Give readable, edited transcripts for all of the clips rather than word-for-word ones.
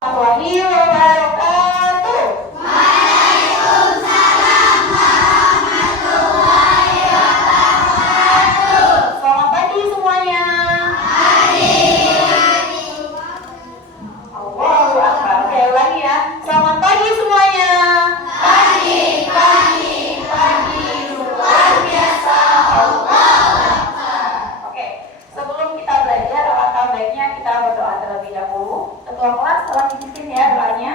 warahmatullahi wabarakatuh. Waalaikumsalam warahmatullahi wabarakatuh. Selamat pagi semuanya. Pagi. Allahu Akbar. Oke, lagi ya. Selamat pagi semuanya. Pagi, pagi, pagi. Luar biasa. Allahu Akbar. Oke, sebelum kita belajar, alangkah baiknya kita berdoa terlebih dahulu. Ketua kelas telah dipimpin ya doanya.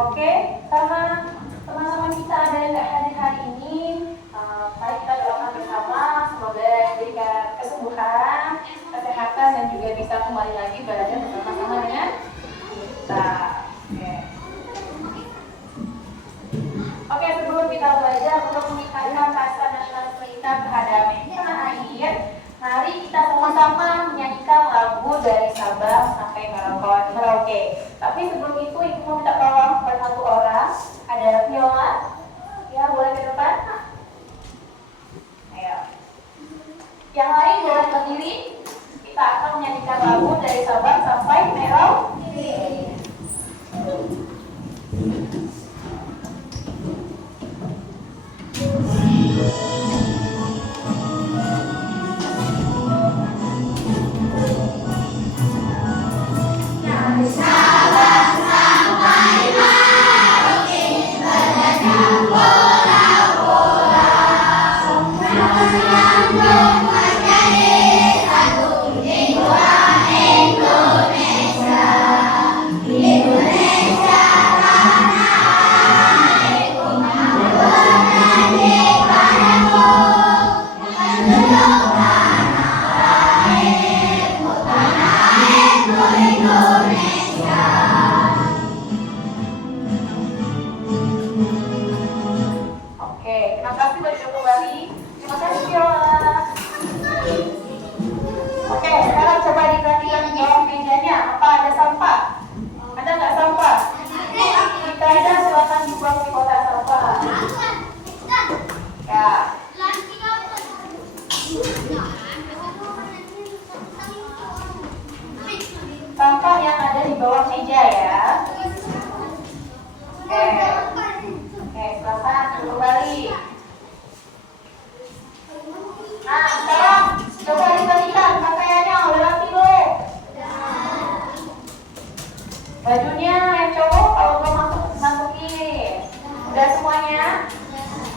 Oke, karena teman-teman kita ada yang nggak hadir hari ini, mari kita doakan bersama semoga diberikan kesembuhan, kesehatan dan juga bisa kembali lagi belajar bersama-sama dengan kita. Oke, sebelum kita belajar untuk meningkatkan rasa nasionalisme kita terhadap tanah air, mari kita sama-sama menyanyikan lagu dari Sabang sampai Merauke. Tapi sebelum itu, Ibu mau minta tolong kepada satu orang. Ada viola, ya boleh ke depan. Ayo. Yang lain boleh berdiri. Kita akan menyanyikan lagu dari Sabang sampai Merauke. Sabang sampai Merauke, bergerak pulau-pulau, menyambung menjadi satu jiwa Indonesia. Indonesia tanah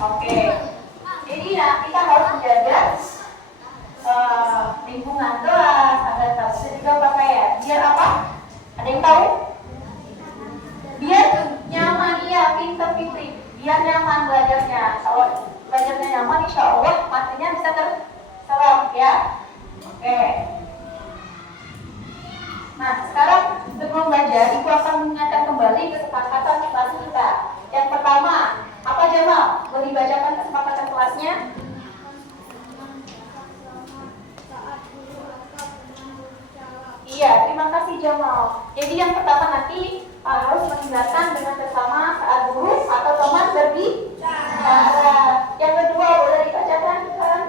Oke. Jadi ya kita harus menjaga lingkungan kelas agar terus juga pakaian. Biar apa? Ada yang tahu? Biar nyaman, iya, pinter Fitri. Biar nyaman belajarnya. Kalau belajarnya nyaman, insya Allah matanya bisa terserap ya. Oke. Nah, sekarang sebelum belajar, Ibu akan mengingatkan kembali kesepakatan kelas kita. Yang pertama, apa Jamal? Boleh dibacakan kesepakatan kelasnya? Iya, terima kasih Jamal. Jadi yang pertama nanti harus mendengarkan dengan bersama saat guru atau teman berbicara. Yang kedua boleh dibacakan sekarang?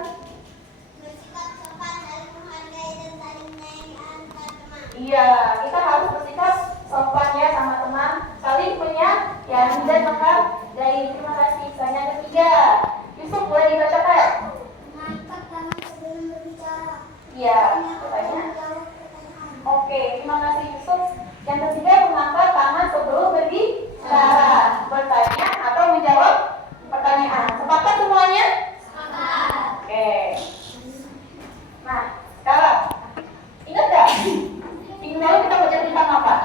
Bersikap sopan, saling menghargai dan saling menyayangi antar teman. Iya, kita harus bersikap sopan ya sama teman, saling menyayangi dan menghargai. Terima kasih. Yang ketiga, Yusuf boleh dibacakan? Mengangkat tangan sebelum berbicara. Iya, pertanyaan. Oke, terima kasih Yusuf. Yang ketiga, mengangkat tangan sebelum berbicara, bertanya atau menjawab pertanyaan. Sepakat semuanya? Sepakat. Oke. Nah, sekarang ingat gak? Minggu lalu kita baca tentang apa?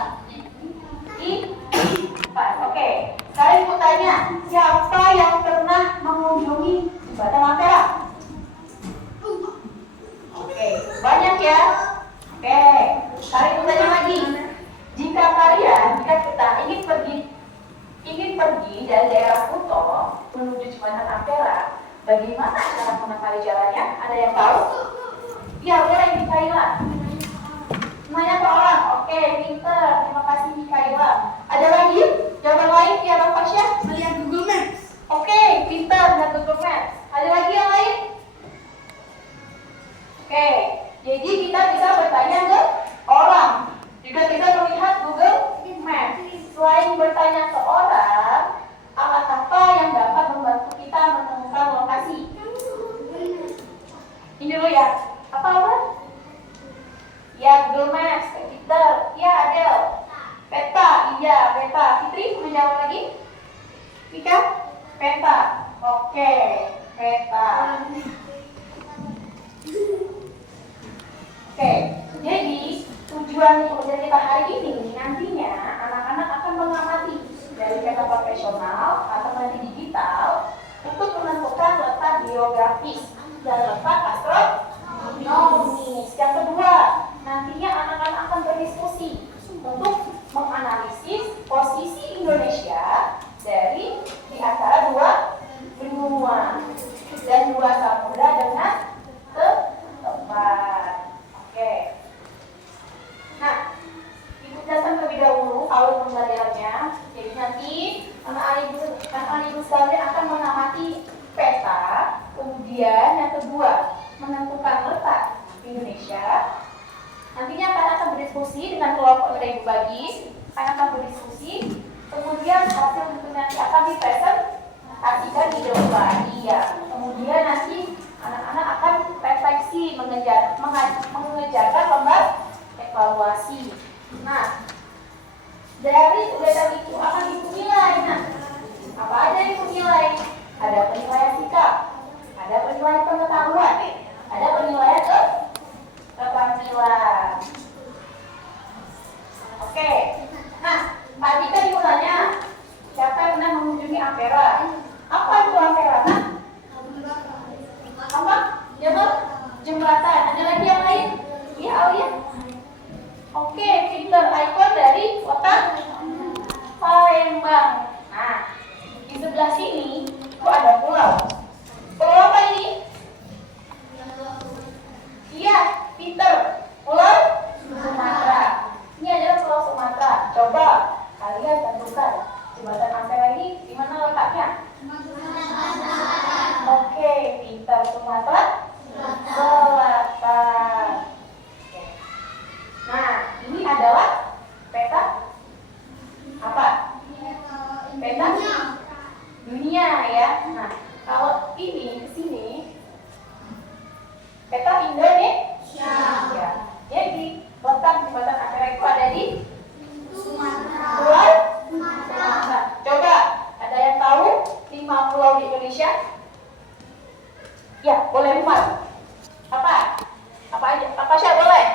Pas. Oke. Sekarang Ibu tanya, siapa yang pernah mengunjungi Jembatan Ampera? Oke, banyak ya. Oke, sekarang Ibu tanya lagi. Jika kita ingin pergi dari daerah Kuto menuju Jembatan Ampera, bagaimana cara mengenali jalannya? Ada yang tahu? Ya, boleh Mikaela. Nanya ke orang. Oke, pinter. Terima kasih Mikaela. Ada lagi? Jawaban lain ya, Bang Fasya? Melihat Google Maps. Oke, pinter dengan Google Maps. Ada lagi yang lain? Oke, jadi kita bisa bertanya ke orang. Juga kita melihat Google Maps. Selain bertanya ke orang, alat apa yang dapat membantu kita menemukan lokasi? Ini dulu ya. Apa orang? Ya, Google Maps, Twitter. Ya, Adel. Peta, iya, peta. Fitri, menjawab lagi? Vika? Peta. Oke, peta. Oke, jadi tujuan ujian kita hari ini nantinya anak-anak akan mengamati dari peta profesional atau nanti digital untuk menentukan letak geografis dan letak astronomis. Yang kedua, nantinya anak-anak akan berdiskusi untuk menganalisis posisi Indonesia dari di antara dua benua dan dua samudra dengan tepat. Oke. Nah, Ibu jelaskan terlebih dahulu alur pembelajarannya. Jadi nanti anak-anak Ibu sekalian akan mengamati peta, kemudian yang kedua menentukan letak Indonesia. Nantinya akan berdiskusi dengan kelompok yang Ibu bagi, akan berdiskusi, kemudian hasil nanti akan dipresentasikan di depan. Iya. Kemudian nanti anak-anak akan refleksi mengejarkan lomba evaluasi. Nah, dari data itu akan dinilai. Nah, apa aja yang dinilai? Ada penilaian sikap, ada penilaian pengetahuan, ada penilaian keterampilan. Oke. Nah, tadi kan Ibu tanya siapa yang pernah mengunjungi Ampera? Apa itu Ampera? Nah, apa? Jembatan. Ada lagi yang lain? Iya, Alia. Oke, pinter. Ikon dari kota Palembang. Nah, di sebelah sini itu ada pulau. Pulau apa ini? Iya, pinter. Pulau Sumatera. Ini adalah Pulau Sumatera. Coba kalian tentukan jembatan Ampera ini di mana letaknya? Oke, pinter. Sumatera Selatan. Nah, ini adalah peta apa? Peta dunia ya. Nah, kalau ini ke sini peta Indonesia. Ya. Jadi letak jembatan Ampera itu ada di Sumatera. Coba, ada yang tahu 5 pulau di Indonesia? Ya, boleh 4. Apa? Apa aja? Apa Syah boleh?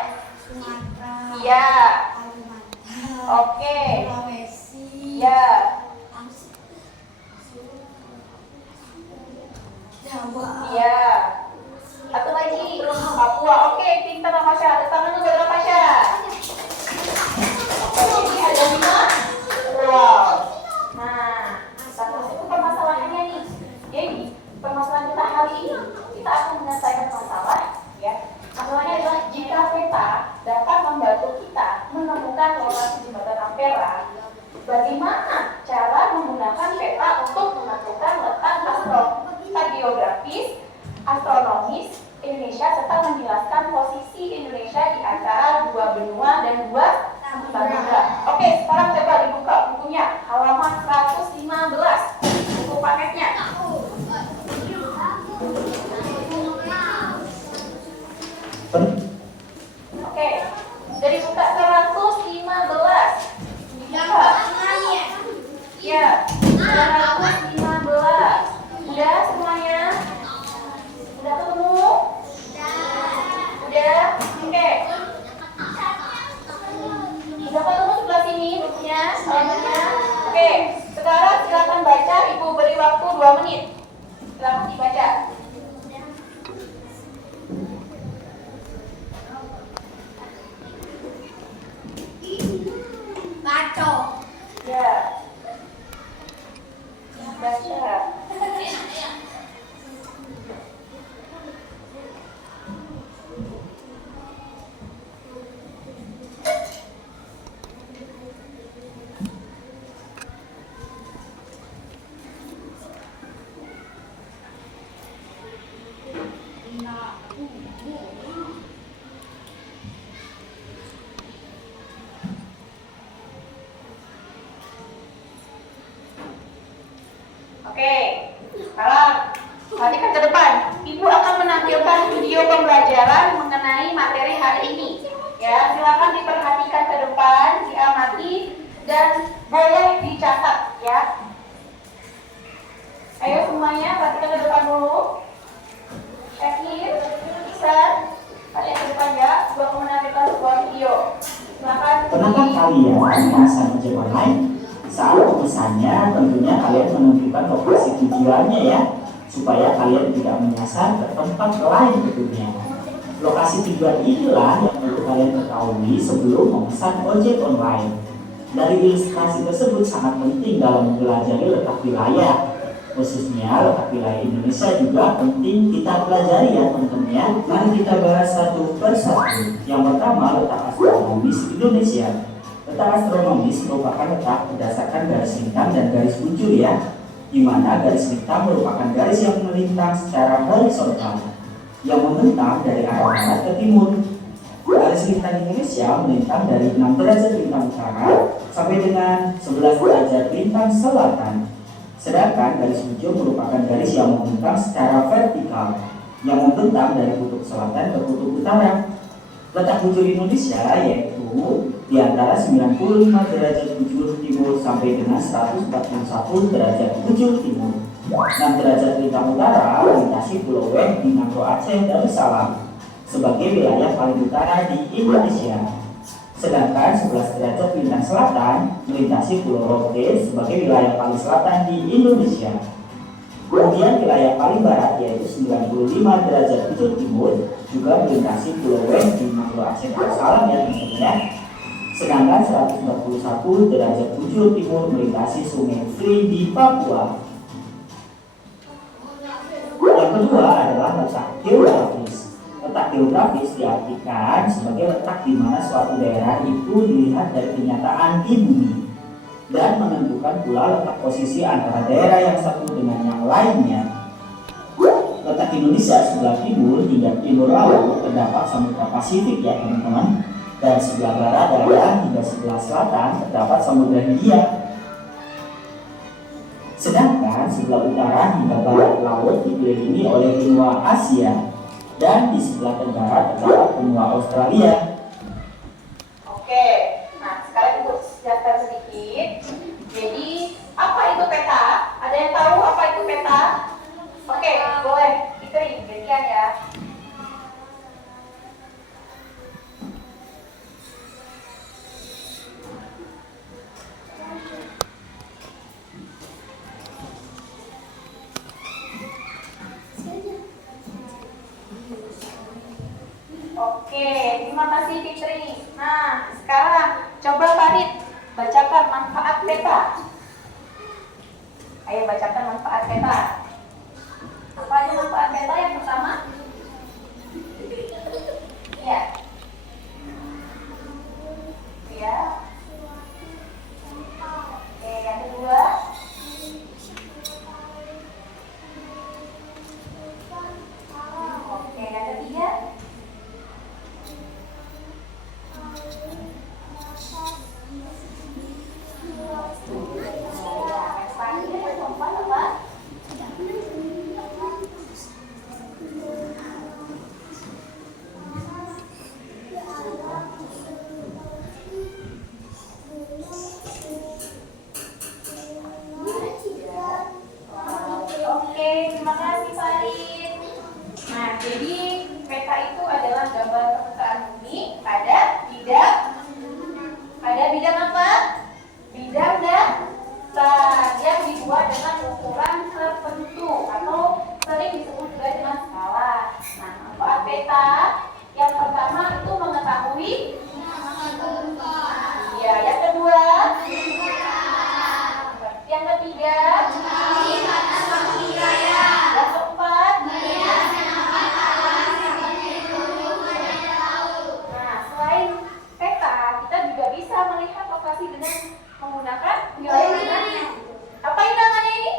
Sumatera. Iya. Kalimantan. Oke. Sulawesi. Ya. Jawa. Iya. Satu lagi. Papua. Oke, pintar Tasya. Ada tangan dulu berapa Tasya? Oke, ini ada 5 pulau. Nah, satu itu permasalahannya nih. Jadi, permasalahan kita hari ini, kita akan menyelesaikan masalah, ya. Masalahnya adalah jika peta dapat membantu kita menemukan lokasi jembatan Ampera, bagaimana cara menggunakan peta untuk menentukan letak geografis, astronomis Indonesia serta menjelaskan posisi Indonesia di antara 2 benua dan 2 samudra. Oke, sekarang coba dibuka bukunya, halaman 115, buku paketnya. Oke, dari buka 115. Dibuka. Ya, 115. Udah semuanya? Udah ketemu? Udah? Oke. Udah ketemu sebelah sini bukunya, halamannya? Oke, sekarang silakan baca, Ibu beri waktu 2 menit. Silakan dibaca. Baca. Ya. Baca. Oke, sekarang perhatikan ke depan. Ibu akan menampilkan video pembelajaran mengenai materi hari ini. Ya, silakan diperhatikan ke depan, diamati, dan boleh dicatat. Ya. Ayo semuanya, perhatikan ke depan dulu. Syakir, Ihsan, perhatikan ke depan ya. Gua akan menampilkan sebuah video. Silakan. Pernahkah kalian memesan ojek online? Saat pemesannya tentunya kalian menentukan lokasi tujuannya ya, supaya kalian tidak menyasar ke tempat lain tentunya. Lokasi tujuan inilah yang perlu kalian ketahui sebelum memesan ojek online. Dari ilustrasi tersebut sangat penting dalam mempelajari letak wilayah, khususnya letak wilayah Indonesia juga penting kita pelajari ya teman-teman ya. Mari kita bahas satu persatu. Yang pertama, letak astronomis Indonesia. Letak astronomis merupakan letak berdasarkan garis lintang dan garis bujur ya, di mana garis lintang merupakan garis yang melintang secara horizontal yang membentang dari arah barat ke timur. Garis lintang Indonesia melintang dari 6 derajat lintang utara sampai dengan 11 derajat lintang selatan. Sedangkan garis bujur merupakan garis yang membentang secara vertikal yang membentang dari kutub selatan ke kutub utara. Letak bujur Indonesia yaitu di antara 95 derajat bujur timur sampai dengan 141 derajat bujur timur. 6 derajat lintang utara melintasi Pulau Wen di Makro Aceh Darussalam sebagai wilayah paling utara di Indonesia. Sedangkan 11 derajat lintang selatan melintasi Pulau Rote sebagai wilayah paling selatan di Indonesia. Kemudian wilayah paling barat yaitu 95 derajat bujur timur juga melintasi Pulau Wen di Makro Aceh Darussalam ya teman-teman. Sedangkan 141 derajat bujur timur melintasi Sungai Fri di Papua. Yang kedua adalah letak geografis. Letak geografis diartikan sebagai letak di mana suatu daerah itu dilihat dari kenyataan di bumi dan menentukan pula letak posisi antara daerah yang satu dengan yang lainnya. Letak Indonesia sebelah timur hingga timur laut terdapat Samudra Pasifik ya teman-teman, dan sebelah barat daya hingga sebelah selatan terdapat Samudra Hindia. Sedangkan sebelah utara hingga barat laut dikelilingi oleh benua Asia dan di sebelah tenggara terdapat benua Australia. Oke, nah sekarang Ibu jelaskan sedikit. Jadi apa itu peta? Ada yang tahu apa itu peta? Oke, boleh dikering. Oke, terima kasih Fitri. Nah, sekarang coba Farid bacakan manfaat peta. Ayo bacakan manfaat peta. Apa aja manfaat peta yang pertama? Ya. Ya. Oke, yang kedua. Oke, yang ketiga. Oke, terima kasih Farid. Nah, jadi peta itu adalah gambar permukaan bumi pada bidang apa? Bidang dasar yang dibuat dengan ukuran tertentu atau sering disebut juga dengan skala. Nah, manfaat peta yang pertama itu mengetahui. Ya, yang kedua. Yang ketiga. Yang keempat. Nah, selain peta, kita juga bisa melihat lokasi dengan menggunakan wilayah. Apa ini namanya ini?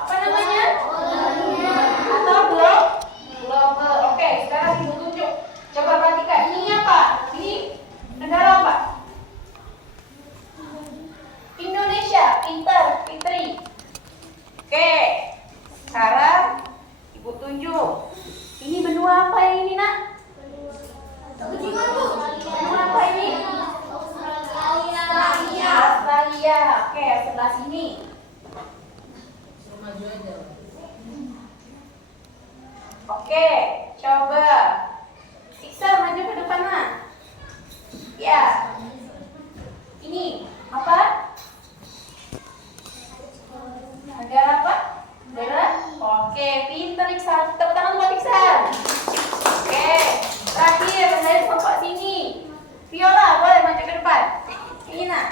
Apa namanya? Atau globe. Oke, sekarang ibu tunjuk. Coba perhatikan. Ini apa? Ini negara apa? Indonesia. Pintar, Fitri. Oke, sekarang ibu tunjuk. Ini benua apa ini, Nak? Benua apa ini? Australia. Oke, sebelah sini. Oke, coba Iksan maju ke depan, Nak. Ya. Ini apa? Negara apa? Negara? Oke, pintar Iksan. Tepuk tangan buat Iksan. Oke, terakhir dari kelompok sini. Viola, boleh maju ke depan. Ini Nak.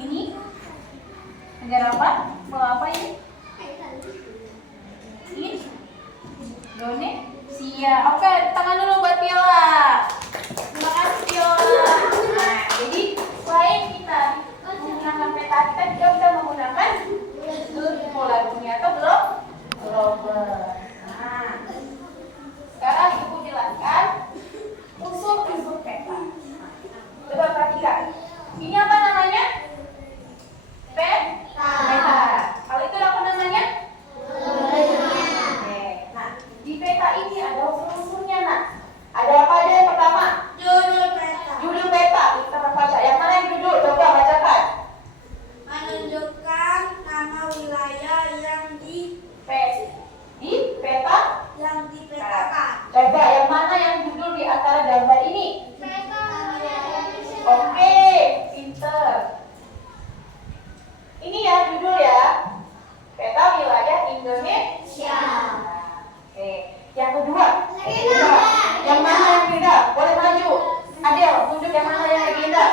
Ini negara apa? Bawa apa ini? Indonesia. Oke, tangan dulu buat Viola. Terima kasih Viola. Nah, jadi selain kita menggunakan peta, kita juga bisa menggunakan pola dunia atau globe. Nah, sekarang ibu jelaskan unsur-unsur peta. Coba perhatikan. Ini apa namanya? Peta. Kalau itu apa namanya? Nah, di peta ini ada unsur-unsurnya, Nak. Ada apa aja yang pertama? Judul peta. Kita baca. Yang mana yang judul? Coba bacakan. Menunjukkan nama wilayah yang peta. yang dipetakan. Coba yang mana yang judul di antara gambar ini? Oke, pinter. Ini ya judul ya. Peta wilayah Indonesia. Oke. Yang kedua. Yang mana yang beda? Boleh maju. Adel, tunjuk yang mana yang legenda.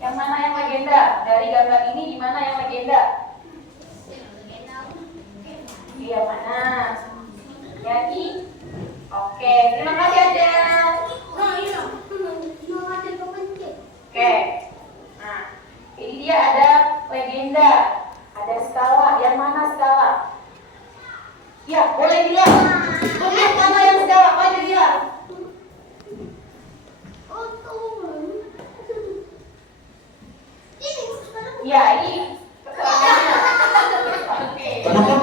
Yang mana yang legenda? Dari gambar ini di mana yang legenda? Yang mana? Jadi. Oke, terima kasih Adel. Oke. Nah, ini dia ada legenda, ada skala. Yang mana skala? Ya, boleh dilihat. Tunjuk mana yang skala, maju dia. Ya, ini keterangannya. Oke. Kenapa?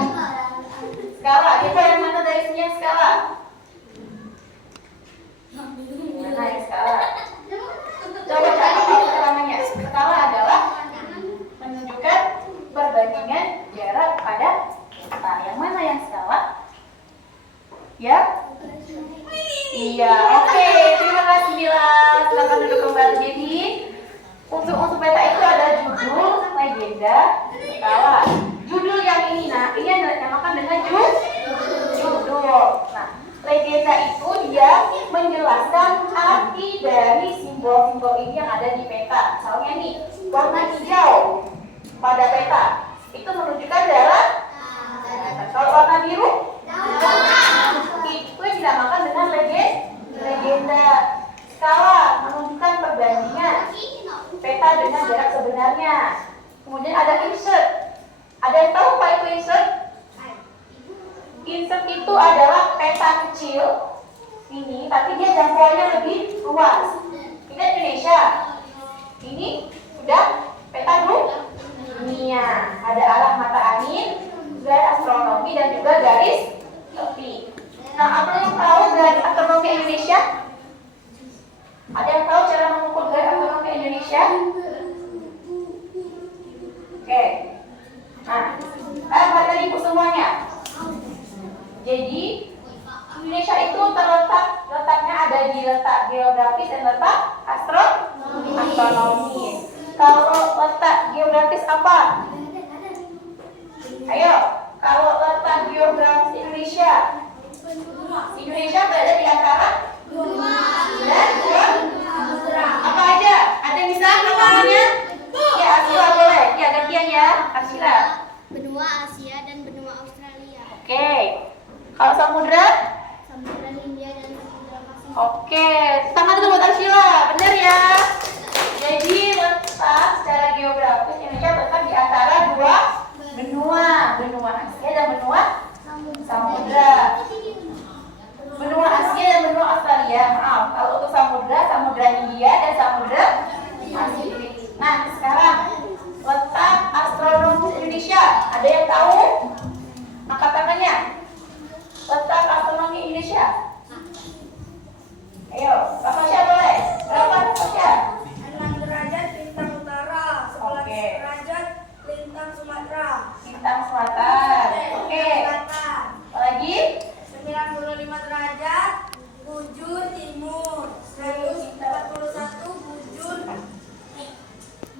Skala, coba yang mana dari sini yang skala? Mana yang skala? Coba cari keterangannya. Skala adalah menunjukkan perbandingan jarak pada peta. Yang mana yang skala? Ya, skala. Judul yang ini, nah ini yang dinamakan dengan judul. Nah, legenda itu dia menjelaskan arti dari simbol-simbol ini yang ada di peta. Misalnya nih, warna hijau pada peta itu menunjukkan daratan. Kalau warna biru itu yang dinamakan dengan legenda. Skala menunjukkan perbandingan peta dengan jarak sebenarnya. Kemudian ada insert. Ada yang tahu apa itu insert? Insert itu adalah peta kecil ini, tapi dia jangkauannya lebih luas. Kita Indonesia. Ini sudah peta dunia. Ada arah mata angin, garis astronomi, dan juga garis tepi. Nah, apa yang tahu garis astronomi Indonesia? Ada yang tahu cara mengukur garis astronomi Indonesia? Oke. Nah, apa tadi ibu semuanya? Jadi Indonesia itu letaknya ada di letak geografis dan letak astronomis. Kalau letak geografis apa? Ayo, kalau letak geografis Indonesia berada di antara dan apa aja? Ada yang bisa namanya? Ya, Arsila boleh. Ya, gantian ya, Arsila. Benua Asia dan benua Australia. Oke. Kalau samudra? Samudra Hindia dan Samudra Pasifik. Oke, tangan dulu buat Arsila, benar ya. Jadi letak secara geografis Indonesia letak di antara dua benua Asia dan benua samudra. Benua Asia dan benua Australia. Maaf, kalau untuk samudra Hindia dan samudra Pasifik. Nah, sekarang letak astronomis Indonesia. Ada yang tahu? Angkat tangannya. Letak astronomi Indonesia. Ayo, Kak Fasya boleh. Berapa Kak Fasya? 6 derajat lintang utara, 11 Oke. derajat lintang Sumatera. Bintang selatan. Oke. Selatan. Apa lagi? 95 derajat bujur timur. 141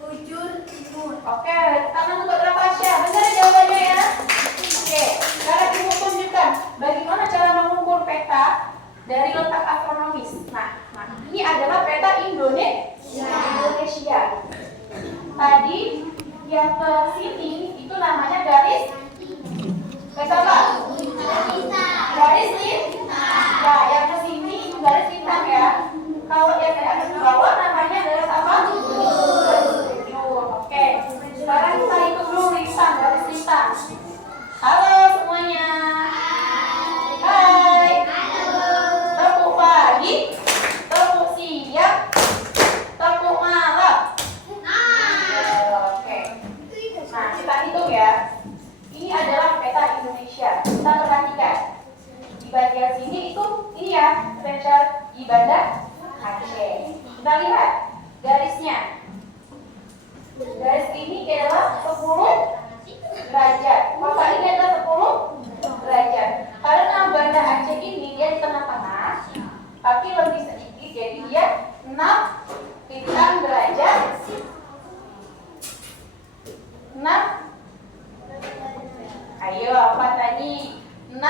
bujur timur. Oke, tangan untuk Kak Fasya. Benar jawabannya ya? Oke, sekarang ibu tunjukkan bagaimana cara mengukur peta dari letak astronomis. Nah, ini adalah peta Indonesia. Tadi yang ke sini itu namanya garis apa? Garis lintang. Ya, yang ke sini itu garis lintang ya. Kalau yang ada di bawah namanya garis apa? Bujur. Oke, sekarang kita hitung dulu garis lintang. Halo semuanya. Hai. Tepuk pagi, tepuk siang, tepuk malam. Oke. Nah, kita hitung ya. Ini adalah peta Indonesia. Kita perhatikan. Di bagian sini itu ini ya, spesial di Banda Aceh. Kita lihat garisnya. Garis ini adalah 10 derajat. Maka ini adalah 10 derajat. Karena Banda Aceh ini dia di tengah-tengah, tapi lebih sedikit, jadi dia 6 bintang derajat. 6. Ayo, apa tadi? 6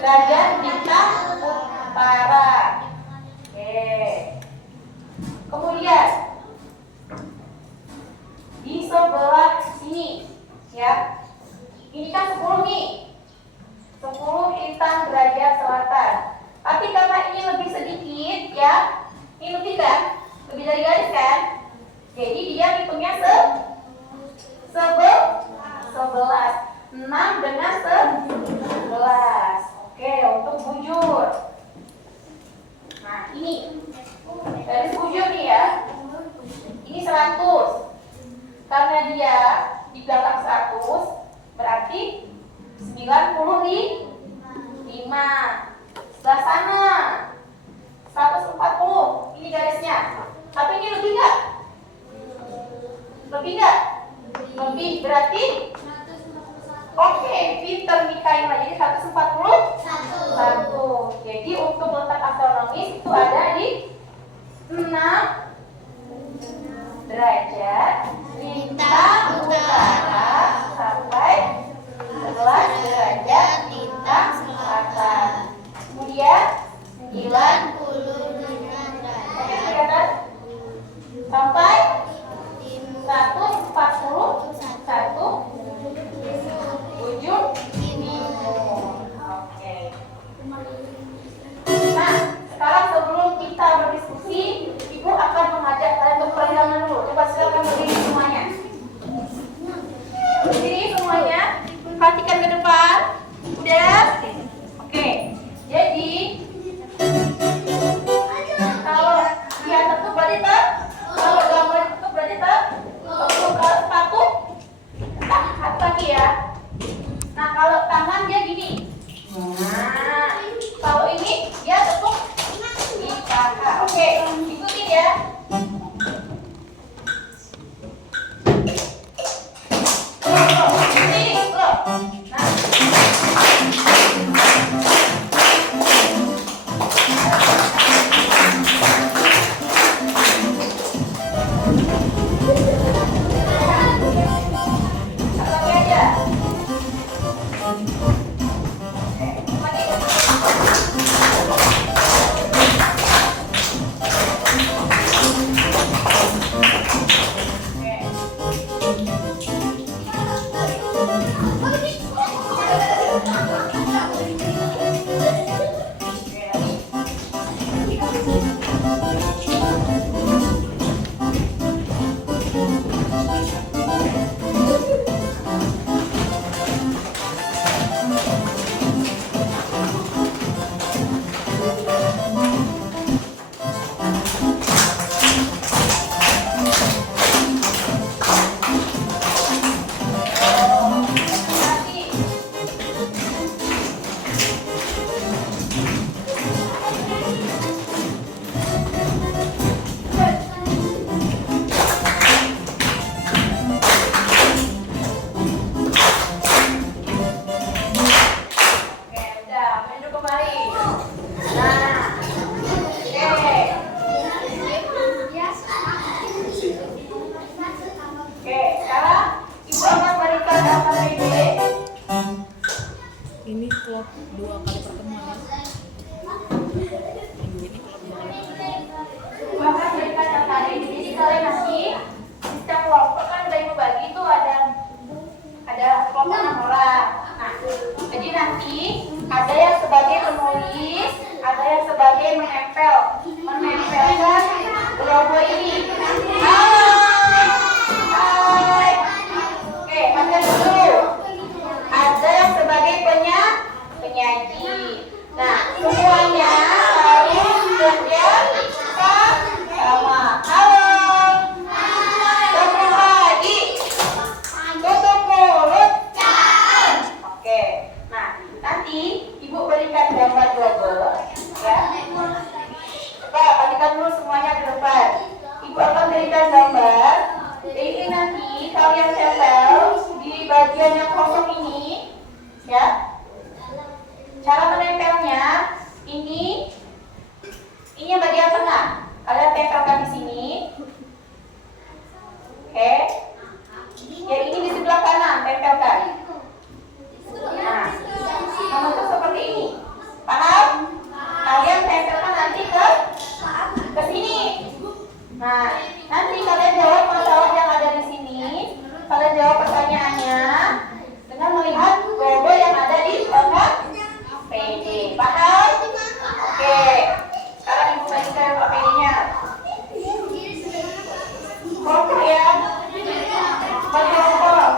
derajat bintang utara. Oke. Kemudian di sebelah sini ya. Ini kan 10 nih. 10 bintang derajat selatan. Tapi karena ini lebih sedikit ya. Ini lebih kan? Lebih dari garis kan? Jadi dia hitungnya 11. 6 dengan 11. Oke, untuk bujur. Nah, ini garis bujur nih ya. Ini 100. Karena dia di belakang 100, berarti 95. Sebelah sana 140. Ini garisnya. Tapi ini lebih nggak? Lebih nggak? Lebih, berarti oke, pinter Mikaela. Jadi 141. Jadi untuk letak astronomis itu ada di 6 derajat lintang utara sampai 11 derajat lintang selatan. Kemudian 95 derajat sampai 141 ujung timur. Oke. Nah, sekarang sebelum kita berdiskusi, Ibu akan mengajak kalian untuk peregangan dulu. Coba silakan berdiri semuanya. Berdiri semuanya. Perhatikan ke depan. Udah? Oke. Jadi kalau dia tertutup berarti tak? Kalau gambar tertutup berarti tak? Kalau sepatu tak, satu lagi ya. Nah, kalau tangan dia gini. Nah, kalau ini dia tepuk di paha. Oke, ikutin ya. Ini, loh. Nah. Satu lagi aja. Ini klub 2 kali pertemuan ya. Minggu ini klub 2 kali pertemuan. Bahkan berikan yang tadi, jadi kalian nanti di setiap kelompok kan udah ibu bagi itu ada kelompok 6 orang. Nah, jadi nanti ada yang sebagai penulis, ada yang sebagai menempelkan logo ini. Hai. Oke, baca dulu. Ada yang sebagai penyaji. Nah, semuanya harus kerja sama. Halo. Ketemu lagi. Tutup mulut. Oke. Nah, nanti Ibu berikan gambar double, ya. Coba perhatikan dulu semuanya ke depan. Ibu akan berikan gambar. Ini nanti kalian tempel di bagian yang kosong ini, ya. Cara menempelnya ini yang bagian tengah. Kalian tempelkan di sini. Oke. Yang ini di sebelah kanan tempelkan. Nah, membentuk seperti ini. Paham? Kalian tempelkan nanti ke sini. Nah, nanti kalian jawab masalah yang ada di sini. Kalian jawab pertanyaannya dengan melihat logo yang ada di belakang PD. Paham? Oke. Sekarang Ibu bagikan PD-nya. Kelompok ya. Bagi kelompok.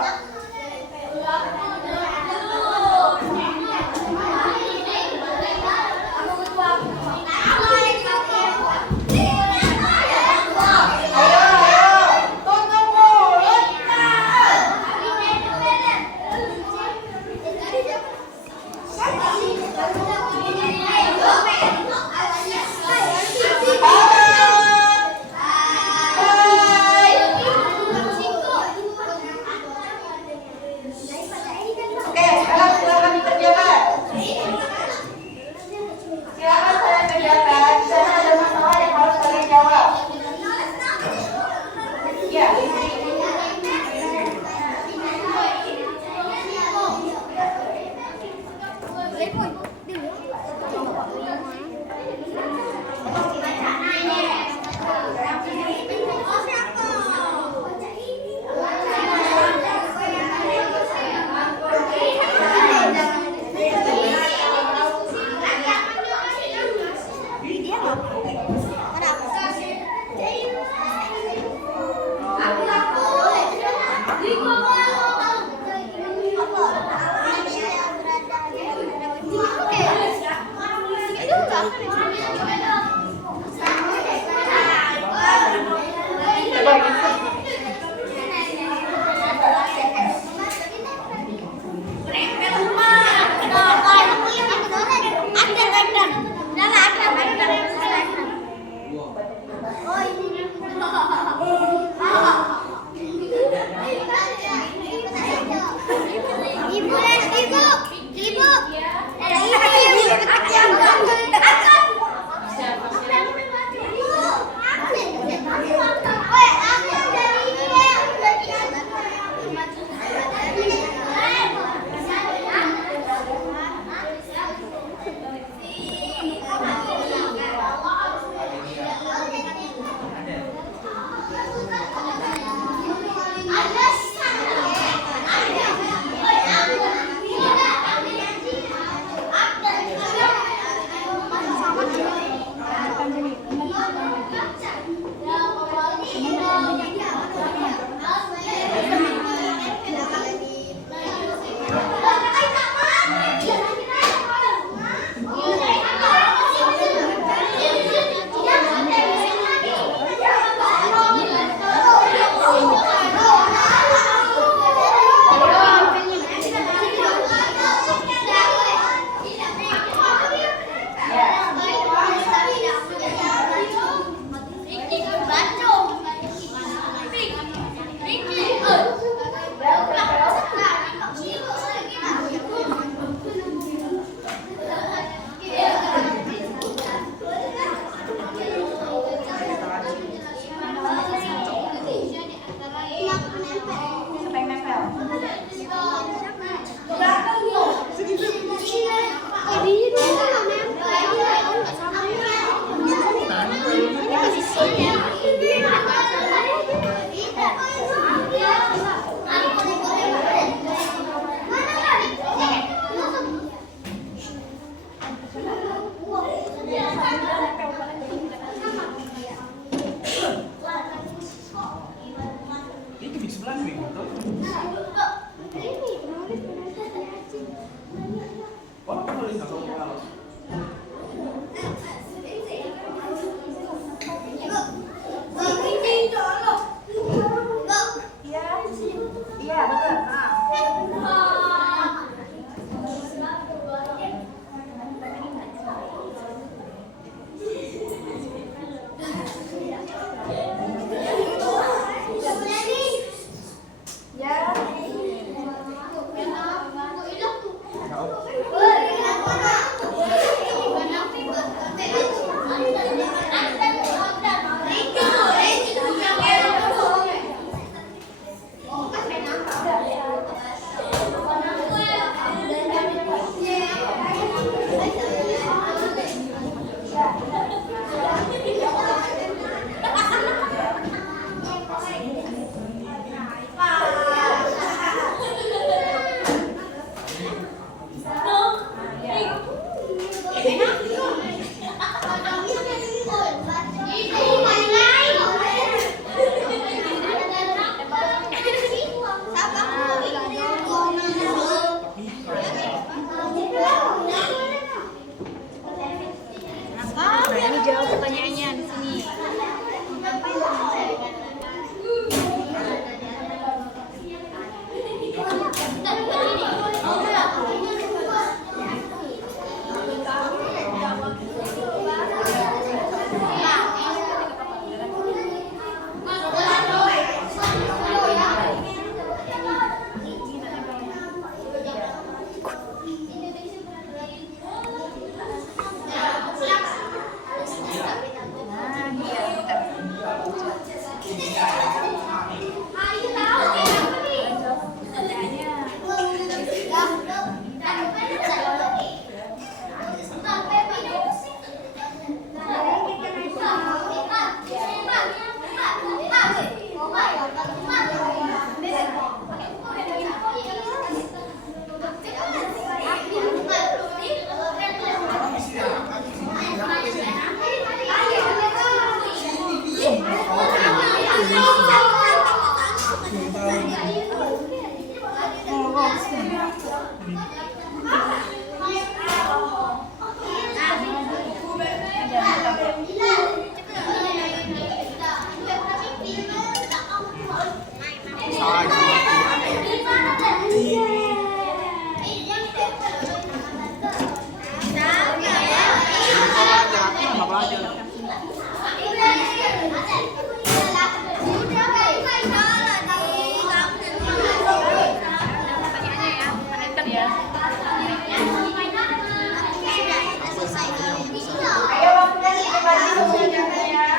Ayo waktunya dinikmati semuanya ya.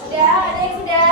Sudah, ada yang sudah?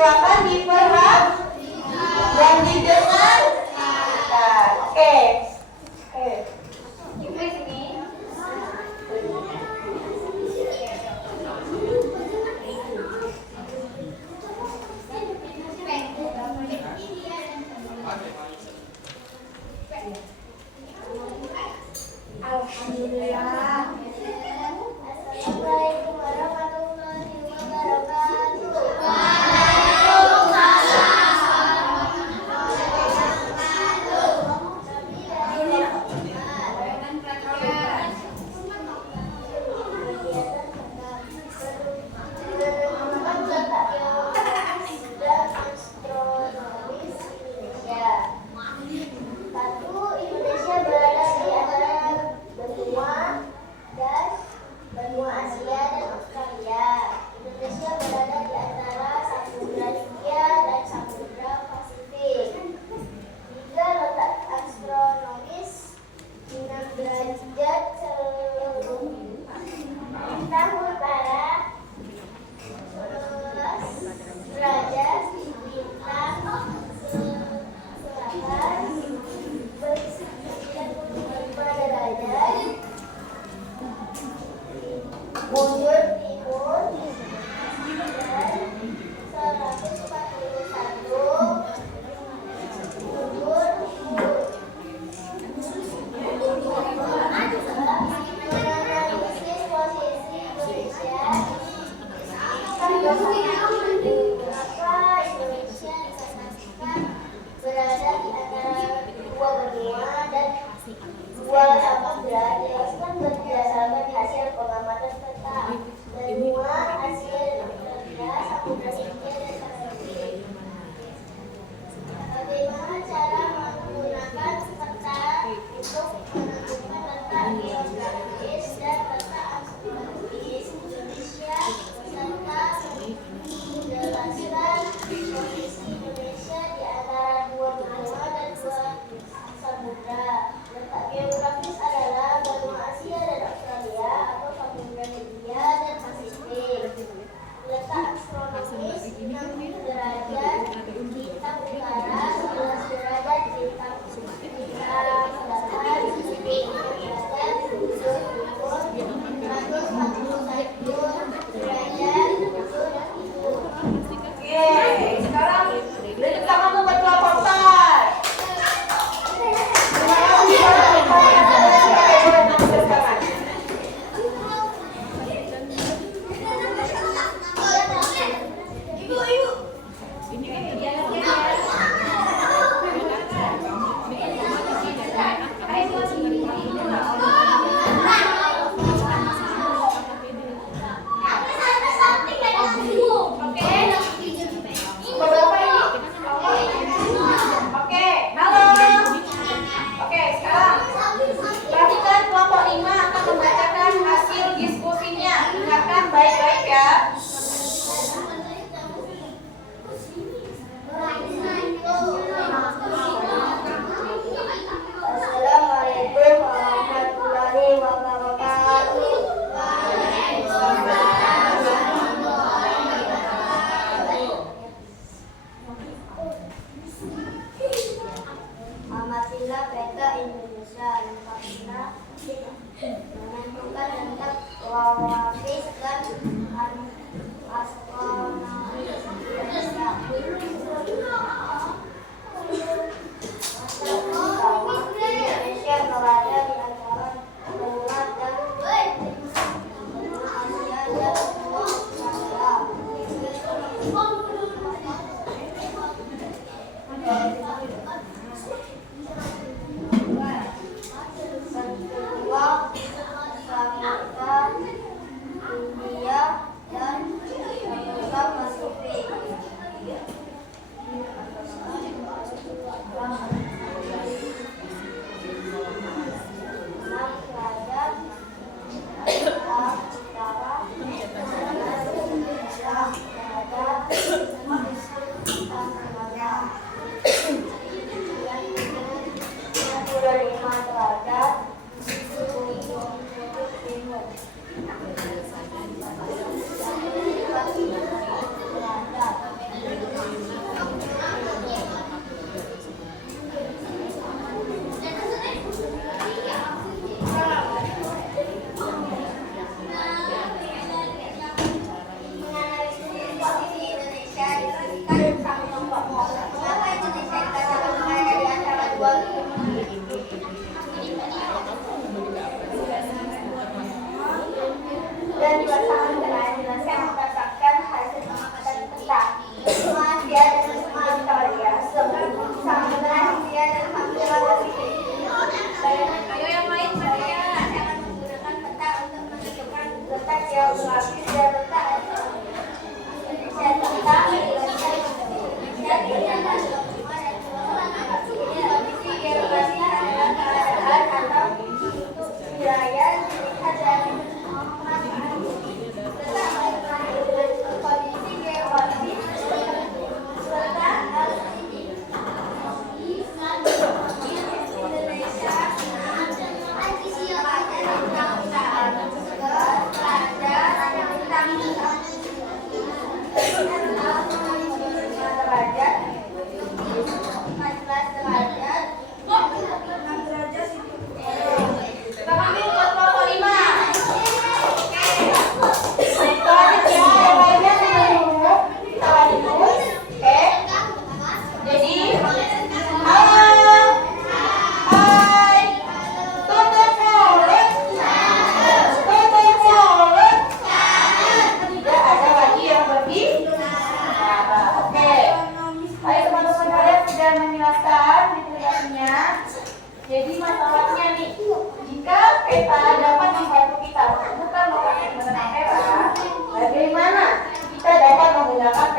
Silakan diperhatikan dan didengar. Oke. Di sini. Alhamdulillah. Assalamualaikum warahmatullahi wabarakatuh. Satu, Indonesia berada di antara benua Asia dan Australia. Indonesia berada di antara Samudra Hindia dan Samudra Pasifik. Tiga, letak astronomis 6 derajat bintang utara, 11 derajat bintang selatan, 95 derajat bujur timur, dan 141 bujur timur. Menganalisis posisi Indonesia, mengapa Indonesia dipastikan berada di antara dua benua dan dua samudra dilakukan berdasarkan hasil pengamatan peta benua Asia dan Australia, Samudra Hindia dan Pasifik. Bagaimana cara menggunakan peta untuk menentukan letak geografis dan letak astronomis Indonesia serta menjelaskan posisi Indonesia di antara dua benua dan dua samudra. Letak geografis adalah benua Asia dan Australia atau Samudra Hindia dan Pasifik. Letak astronomis 6 derajat bintang utara, 11 derajat bintang selatan, 10 derajat bujur timur, 141 derajat bujur timur. Oke, sekarang dari tangan membuat laporan. Baik-baik ya. Assalamualaikum warahmatullahi wabarakatuh. Amatilah peta Indonesia, lengkapilah menentukan letak geografis dan astronomis Indonesia. Indonesia berada di antara benua dan benua Asia dan benua Australia. Kedua, Samudra Hindia dan Samudra Pasifik. 6 derajat bintang utara, 11 derajat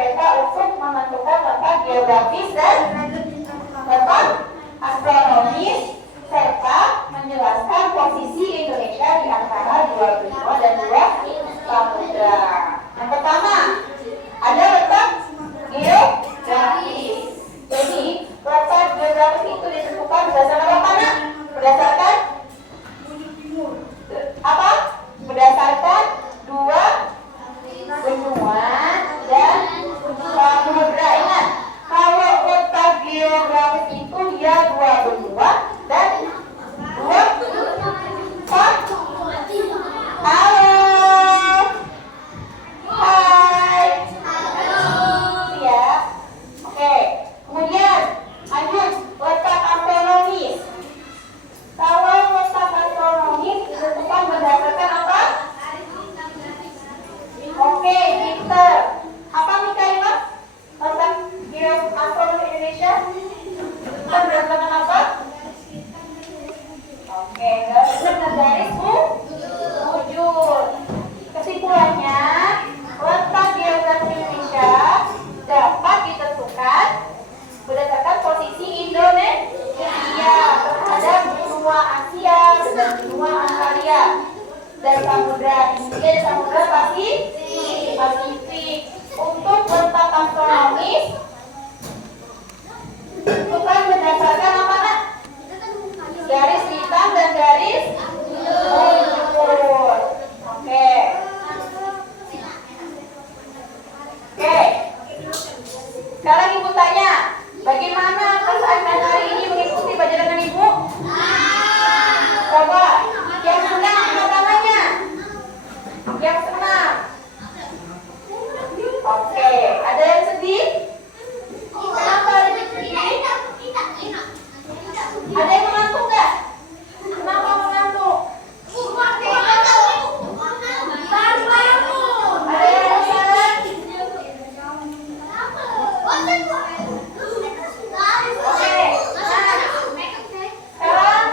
peta untuk menentukan letak geografis dan letak astronomis serta menjelaskan posisi Indonesia di antara dua benua dan dua samudra. Yang pertama, ada letak geografis. Jadi, letak geografis itu ditentukan berdasarkan apa, Nak? Berdasarkan apa? Berdasarkan dua benua dan samudra. Ingat, kalau letak geografis itu ya dua benua dan dua halo. Hai. Ya. Oke. Kemudian lanjut, letak astronomis. Kalau letak astronomis ditentukan berdasarkan apa? Oke, pinter. Apa nih Kak Ima? Letak astronomi Indonesia ditentukan berdasarkan apa? Oke, garis dan garis bujur. Kesimpulannya, letak geografi Indonesia dapat ditentukan berdasarkan posisi Indonesia terhadap benua Asia dan benua Australia dan samudra Hindia dan samudra Pasifik. Untuk letak astronomis bukan berdasarkan apa, Nak? Garis hitam dan garis bujur. Oke. Sekarang Ibu tanya, bagaimana keadaan hari ini mengikuti pelajaran Ibu? Coba, yang senang angkat tangannya. Yang senang. Oke, ada yang sedih? Kenapa ada yang sedih? Ada yang mengantuk nggak? Kenapa mengantuk? Ada yang bosan? Oke, sekarang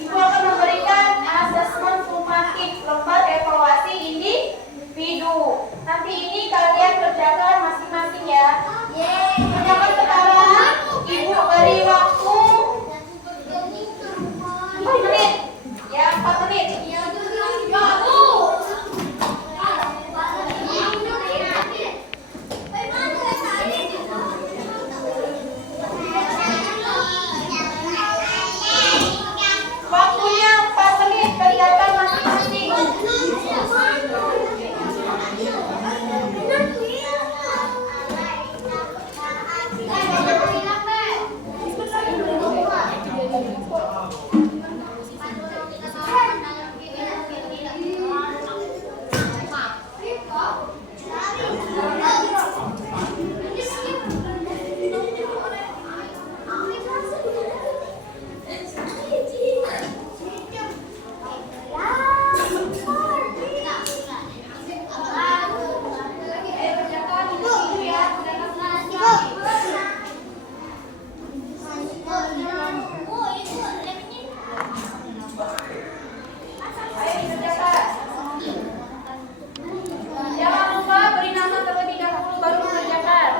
Ibu akan memberikan asesmen sumatif lembar evaluasi individu. Nanti ini kalian kerjakan masing-masing ya. Kerjakan sekarang. Ibu beri waktu 4 menit. Ya, 4 menit. Waktunya 4 menit, kerjakan masing-masing. Jangan lupa beri nama terlebih dahulu baru mengerjakan.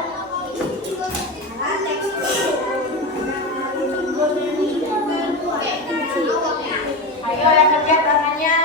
Ayo yang kerja tangannya.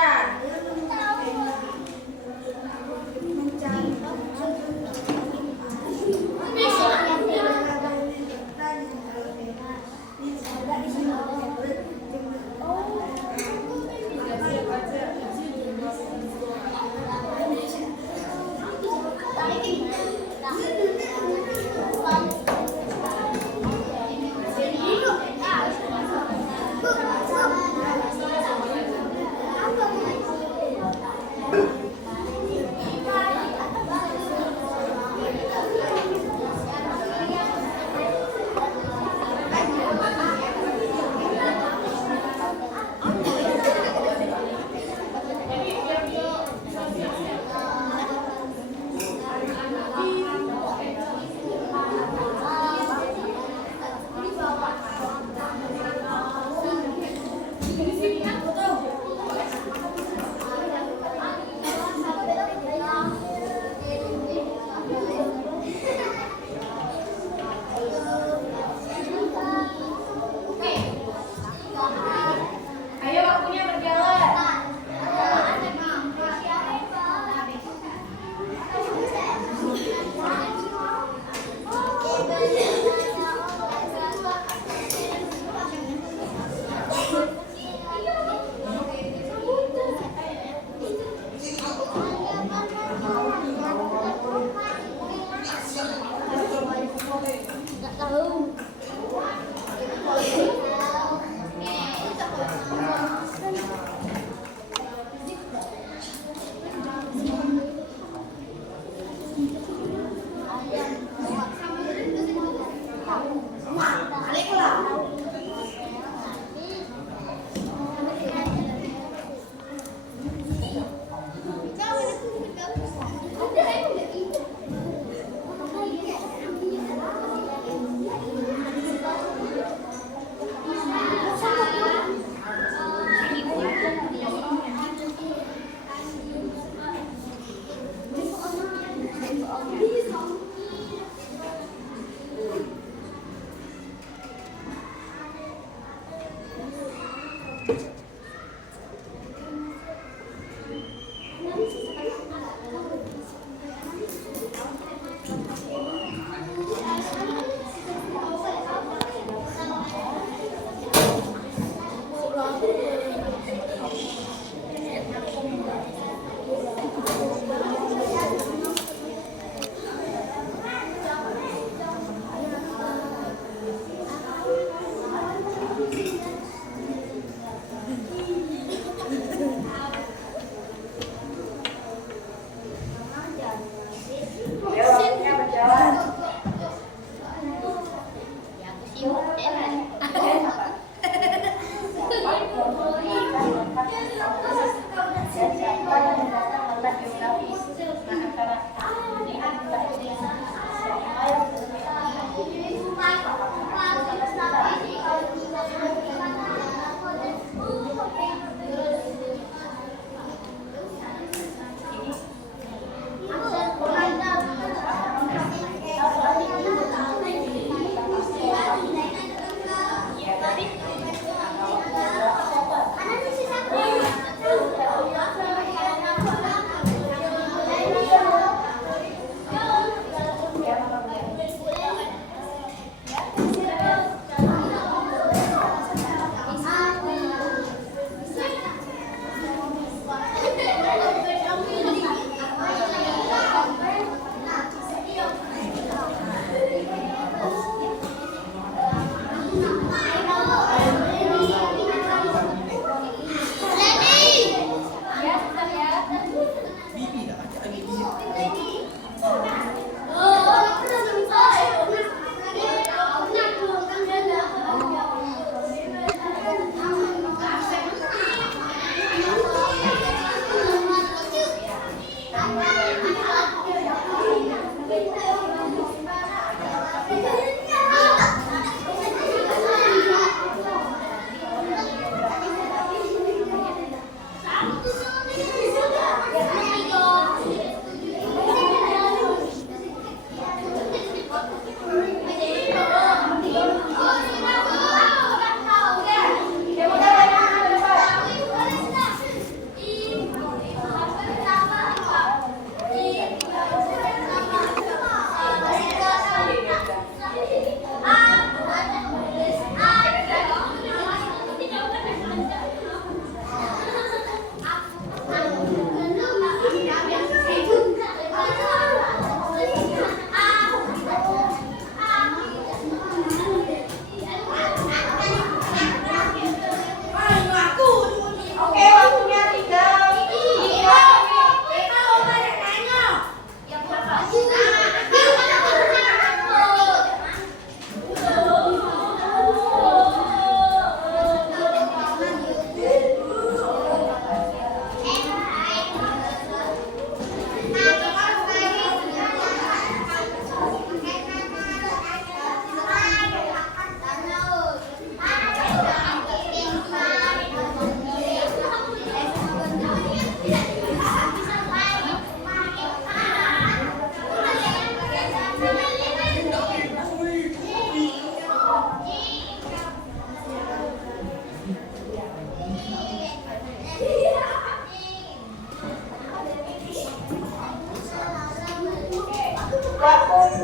Waktu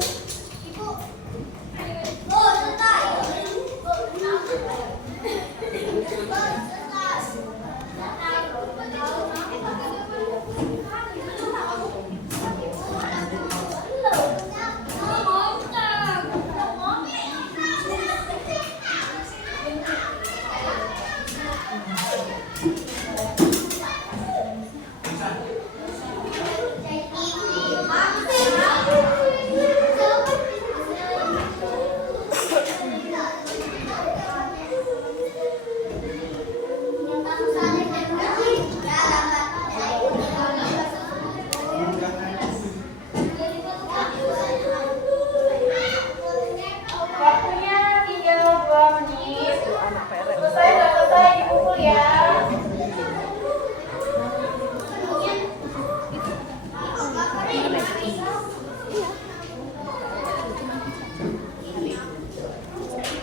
waktunya tinggal 2 menit. Selesai, nggak selesai dipukul ya.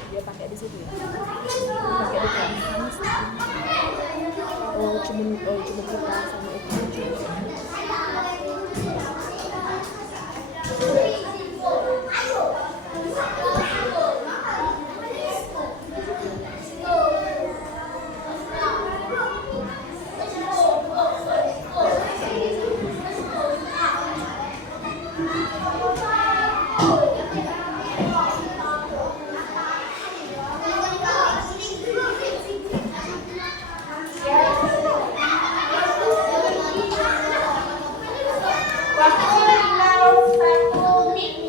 Dia pakai di situ ya. Pakai di kan. Oh, cuma kita sama itu. Waktu tinggal 1 menit.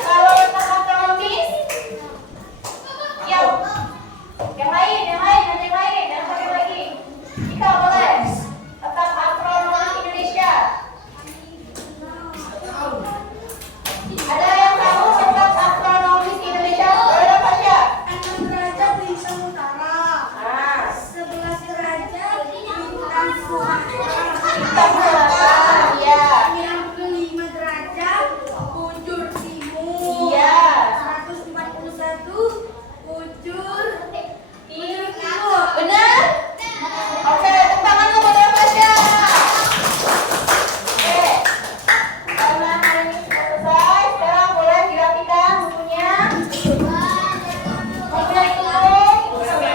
Kalau tentang astronomis, yang lain, yang satu lagi. Kita boleh tentang astronomi Indonesia. Ada yang tahu tentang astronomi Indonesia? Boleh baca. 6 derajat bintang utara. Nah, 11 derajat bintang Sumatera. bintang selatan, ya. 95 derajat bujur timur. Iya. 141 bujur timur. Benar? Oke, tepuk tangan untuk boleh baca. Oke. Karena hari ini sudah selesai, sekarang boleh dirapikan bukunya. Bukunya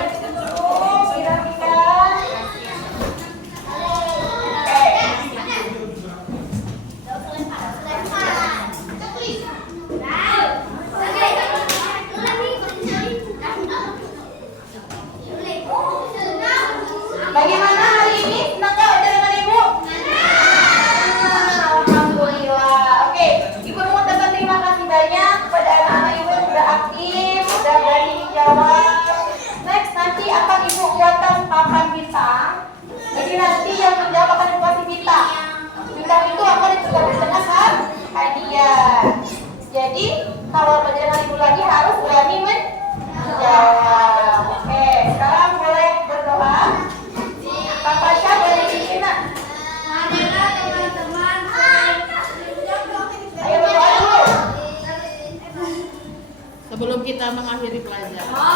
ditutup, dirapikan. Oke. Bagaimana hari ini? Senang nggak belajar dengan Ibu? Alhamdulillah. Oke, Ibu mengucapkan terima kasih banyak kepada anak-anak Ibu yang sudah aktif, sudah berani menjawab. Next, nanti akan Ibu buatkan papan bintang. Jadi nanti yang menjawab akan dikasih bintang. Bintang itu akan ditukar dengan hadiah. Jadi kalau belajar dengan Ibu lagi harus berani menjawab. Oke, sekarang boleh berdoa. Pak Pasha boleh dipimpin, Nak? Marilah teman-teman. Ayo berdoa dulu. Sebelum kita mengakhiri pelajaran.